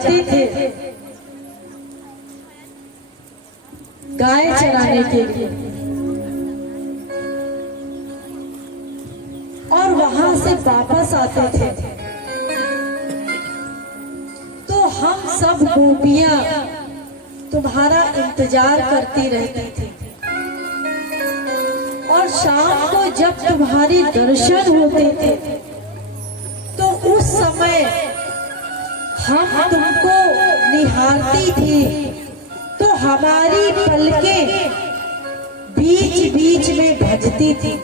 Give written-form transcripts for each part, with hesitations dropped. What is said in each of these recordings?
जाते थे गाय चराने के लिए, और वहां से वापस आते थे तो हम सब गोपियां तुम्हारा इंतजार करती रहती थी। और शाम को जब तुम्हारे दर्शन होते थे तो उस समय हम तुमको निहारती थी तो हमारी पलकें बीच बीच में भजती थी।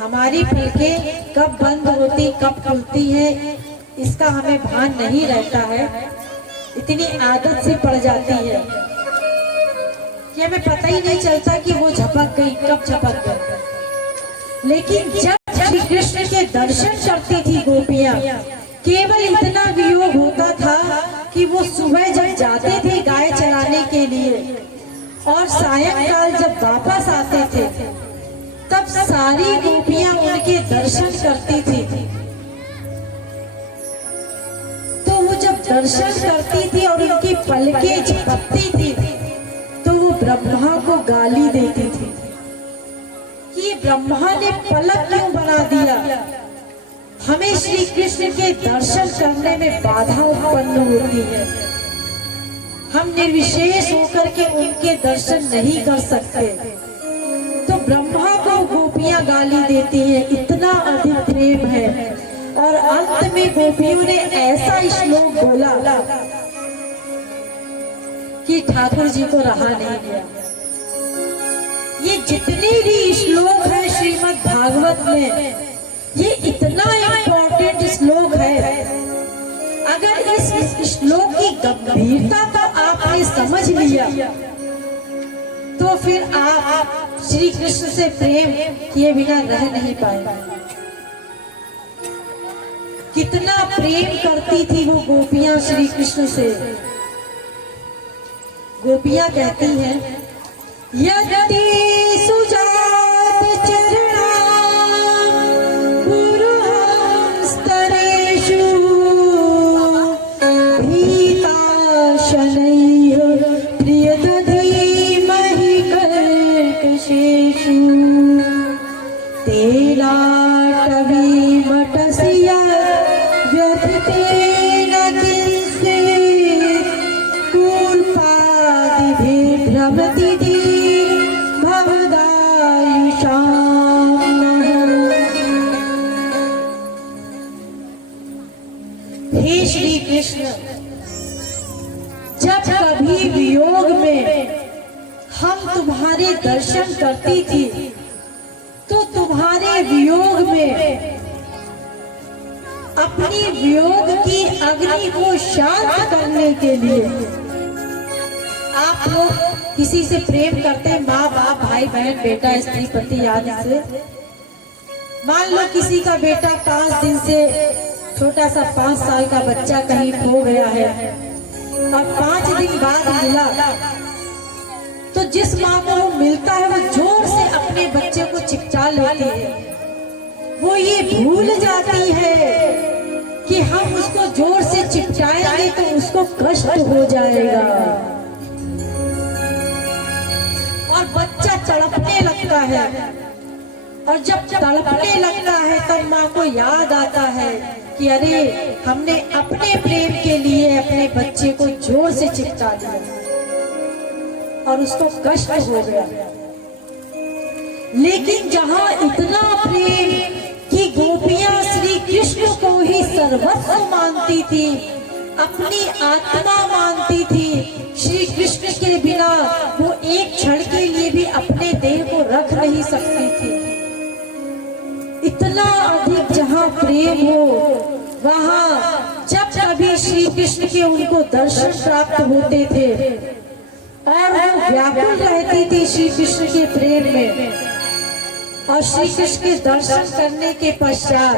हमारी पलकें कब बंद होती कब खुलती है इसका हमें भान नहीं रहता है, इतनी आदत से पड़ जाती है कि हमें पता ही नहीं चलता कि वो झपक गई कब झपक गई। लेकिन जब श्री कृष्ण के दर्शन करती थी गोपियां, केवल इतना वियोग होता था कि वो सुबह जब जाते थे गाय चराने के लिए और सायंकाल जब वापस आते थे तब सारी गोपियां उनके दर्शन करती थी। तो वो जब दर्शन करती थी और उनकी पलकें झपकती थी तो वो ब्रह्मा को गाली देती थी कि ये ब्रह्मा ने पलक क्यों बना दिया, हमें श्री कृष्ण के दर्शन करने में बाधा उत्पन्न होती है, हम निर्विशेष होकर के उनके दर्शन नहीं कर सकते। तो ब्रह्मा को गोपियां गाली देती हैं, इतना अधिक प्रेम है। और अंत में गोपियों ने ऐसा श्लोक बोला कि ठाकुर जी को रहा नहीं गया। ये जितने भी श्लोक है श्रीमद् भागवत में, ये इतना इम्पोर्टेंट श्लोक है। अगर इस श्लोक की गंभीरता को आपने समझ लिया तो फिर आप श्री कृष्ण से प्रेम किए बिना रह नहीं पाएंगे। कितना प्रेम करती थी वो गोपियां श्री कृष्ण से। गोपियां कहती हैं यदि सुजात चरणा पुरुहं स्तरेषु भीता शनैः प्रियदधीमहि कर्कशेषु तेलाटवीमटस्य व्यथितेन किंचित् कूर्पादिभिर्भ्रमति हे श्री कृष्ण, जब कभी वियोग में हम तुम्हारे दर्शन करती थी तो तुम्हारे वियोग में अपनी वियोग की अग्नि को शांत करने के लिए, आप लोग किसी से प्रेम करते हैं, माँ बाप भाई बहन बेटा स्त्री पति आदि से। मान लो किसी का बेटा 5 दिन से, छोटा सा 5 साल का बच्चा कहीं खो गया है और 5 दिन बाद मिला तो जिस माँ को वो मिलता है वो जोर से अपने बच्चे को चिपचा लेती है। वो ये भूल जाती है कि हम उसको जोर से चिपचाएंगे तो उसको कष्ट हो जाएगा और बच्चा तड़पने लगता है। और जब तड़पने लगता है तब माँ को याद आता है कि अरे हमने अपने प्रेम के लिए अपने बच्चे को जोर से चिपका दिया और उसको कष्ट हो गया। लेकिन जहाँ इतना प्रेम कि गोपियां श्री कृष्ण को ही सर्वस्व मानती थी, अपनी आत्मा मानती थी, श्री कृष्ण के बिना वो एक क्षण के लिए भी अपने देह को रख नहीं सकती थी। इतना अधिक जहाँ प्रेम हो वहाँ जब कभी श्री कृष्ण के उनको दर्शन प्राप्त होते थे और वो व्याकुल रहती थी श्री कृष्ण के प्रेम में। और श्री कृष्ण के दर्शन करने के पश्चात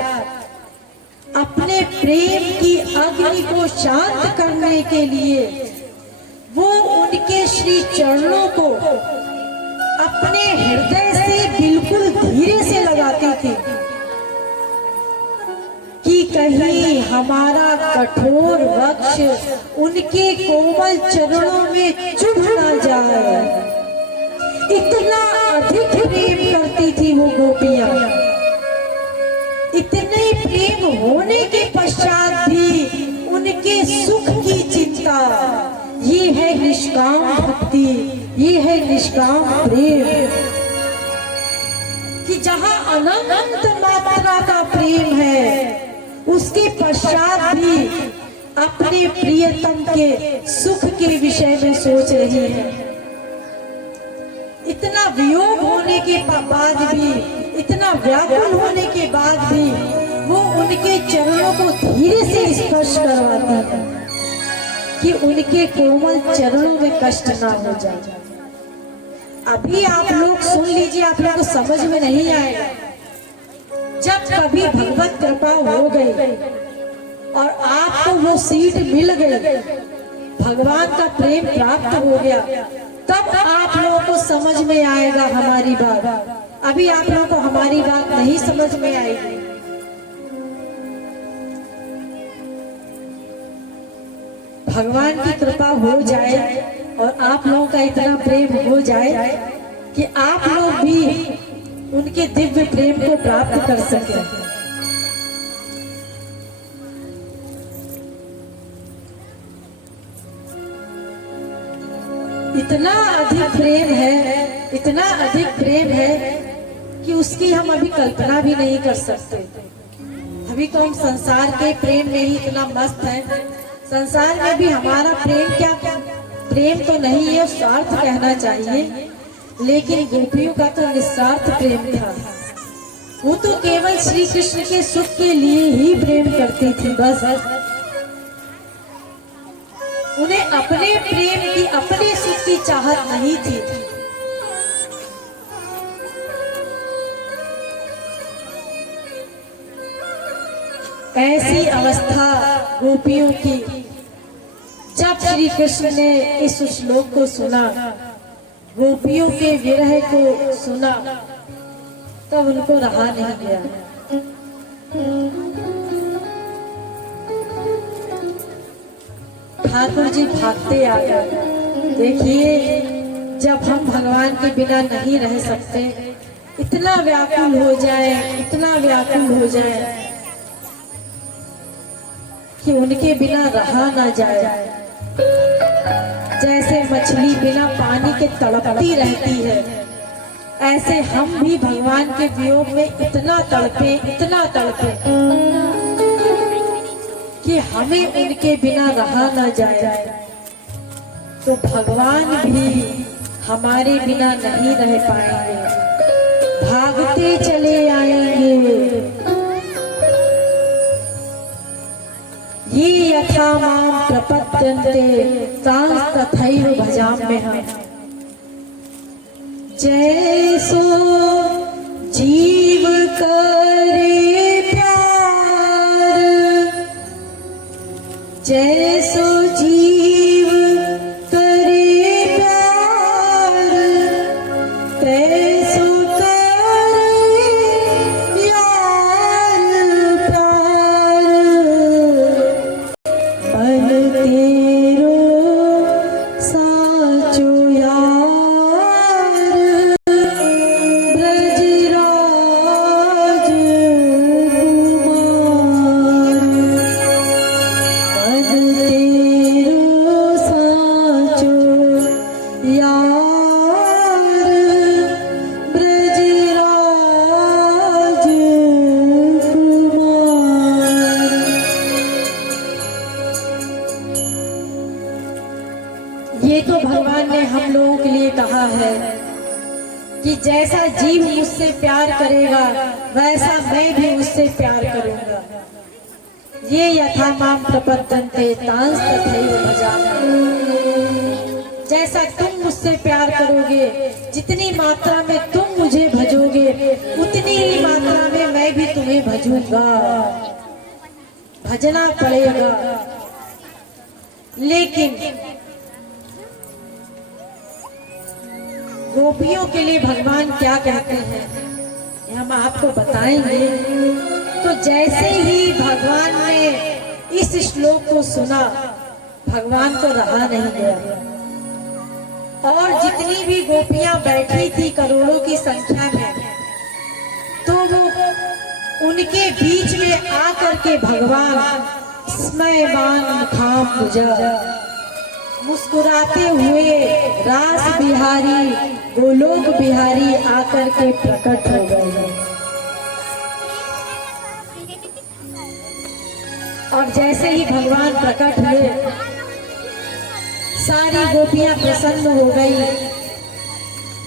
अपने प्रेम की अग्नि को शांत करने के लिए वो उनके श्री चरणों को अपने हृदय से बिल्कुल धीरे से लगाती थी कि कि कहीं हमारा कठोर वक्ष उनके कोमल चरणों में चुभ न जाए। इतना अधिक प्रेम करती थी वो गोपियां। इतने प्रेम होने के पश्चात भी उनके सुख की चिंता। ये है निष्काम भक्ति, ये है निष्काम प्रेम, कि जहां अनंत मात्रा का प्रेम है उसके पश्चात भी अपने प्रियतम के सुख के विषय में सोच रही है। इतना वियोग होने के बाद भी, इतना व्याकुल होने के बाद भी वो उनके चरणों को धीरे से स्पर्श करवाती है कि उनके कोमल चरणों में कष्ट ना हो जाए। अभी आप लोग सुन लीजिए, आप लोगों को समझ में नहीं आएगा। जब कभी भगवत कृपा हो गई और आपको वो सीट मिल गई, भगवान का प्रेम प्राप्त हो गया, तब आप लोगों को समझ में आएगा हमारी बात। अभी आप लोगों को हमारी बात नहीं समझ में आएगी। भगवान की कृपा हो जाए और आप लोगों का इतना प्रेम हो जाए कि आप लोग भी उनके दिव्य प्रेम को प्राप्त कर सके। इतना अधिक प्रेम है, इतना अधिक प्रेम है कि उसकी हम अभी कल्पना भी नहीं कर सकते। अभी तो हम संसार के प्रेम में ही इतना मस्त हैं। संसार में भी हमारा प्रेम क्या प्रेम तो नहीं है, स्वार्थ कहना चाहिए, लेकिन गोपियों का तो निस्वार्थ प्रेम था। वो तो केवल श्री कृष्ण के सुख के लिए ही प्रेम करती थी बस। उन्हें अपने प्रेम की, अपने सुख की चाहत नहीं थी। ऐसी अवस्था गोपियों की। जब श्री कृष्ण ने इस श्लोक को सुना, गोपियों के विरह को सुना, तब उनको रहा नहीं गया। ठाकुर जी भागते आ गए। देखिए, जब हम भगवान के बिना नहीं रह सकते, इतना व्याकुल हो जाए, इतना व्याकुल हो जाए कि उनके बिना रहा ना जाए। जैसे मछली बिना पानी के तड़पती रहती है, ऐसे हम भी भगवान के वियोग में इतना तड़पे, इतना तड़पे कि हमें उनके बिना रहा ना जाए। तो भगवान भी हमारे बिना नहीं रह पाएंगे, भागते चले आएंगे। ये यथा माम प्रपद्यन्ते तांस तथैव भजाम्यहम्। जैसो जीव करे प्यार, जैसो जीव करे प्यार, तैसो करे यार प्यार। मन तेरो साचो यार, ब्रजराज कुमार। मन तेरो साचो यार, ब्रजराज कुमार। ये तो भगवान ने हम लोगों के लिए कहा है कि जैसा जीव मुझसे प्यार करेगा, वैसा मैं भी उससे प्यार करूंगा। ये यथा माम प्रपद्यन्ते तांस तथैव भजाम्यहम्। जैसा तुम मुझसे प्यार करोगे, जितनी मात्रा में तुम मुझे भजोगे, उतनी ही मात्रा में मैं भी तुम्हें भजूंगा। भजना पड़ेगा। लेकिन गोपियों के लिए भगवान क्या कहते हैं, ये हम आपको बताएंगे तो जैसे ही भगवान ने इस श्लोक को सुना, भगवान को रहा नहीं गया और जितनी भी गोपियां बैठी थी करोड़ों की संख्या में, तो वो उनके बीच में आकर के भगवान स्मयमान मुखाम्बुजा मुस्कुराते हुए रास बिहारी गोलोक बिहारी आकर के प्रकट हो गए। और जैसे ही भगवान प्रकट हुए, सारी गोपियां प्रसन्न हो गई,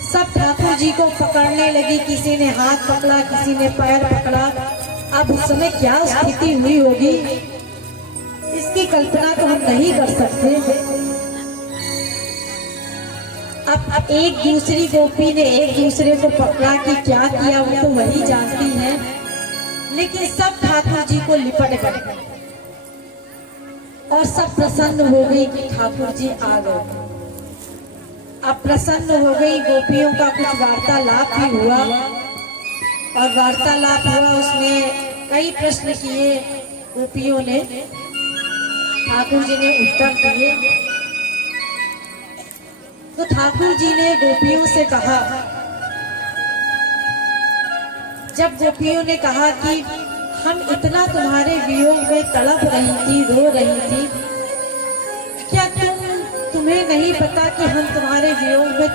सब ठाकुर जी को पकड़ने लगी, किसी ने हाथ पकड़ा, किसी ने पैर पकड़ा। अब उस समय क्या स्थिति हुई होगी इसकी कल्पना तो हम नहीं कर सकते। अब एक दूसरी गोपी ने एक दूसरे को पकड़ा कि क्या किया वो तो वही जानती है, लेकिन सब ठाकुर जी को लिपट गए और सब प्रसन्न हो गई कि ठाकुर जी आ गए। अब प्रसन्न हो गई गोपियों का कुछ वार्तालाप भी हुआ और वार्तालाप हुआ, उसमें कई प्रश्न किए गोपियों ने, ठाकुर जी ने उत्तर दिए। तो ठाकुर जी ने गोपियों से कहा, जब गोपियों ने कहा कि हम इतना तुम्हारे वियोग में तड़प रही थी, रो रही थी, क्या तुम्हें नहीं पता कि हम तुम्हारे वियोग में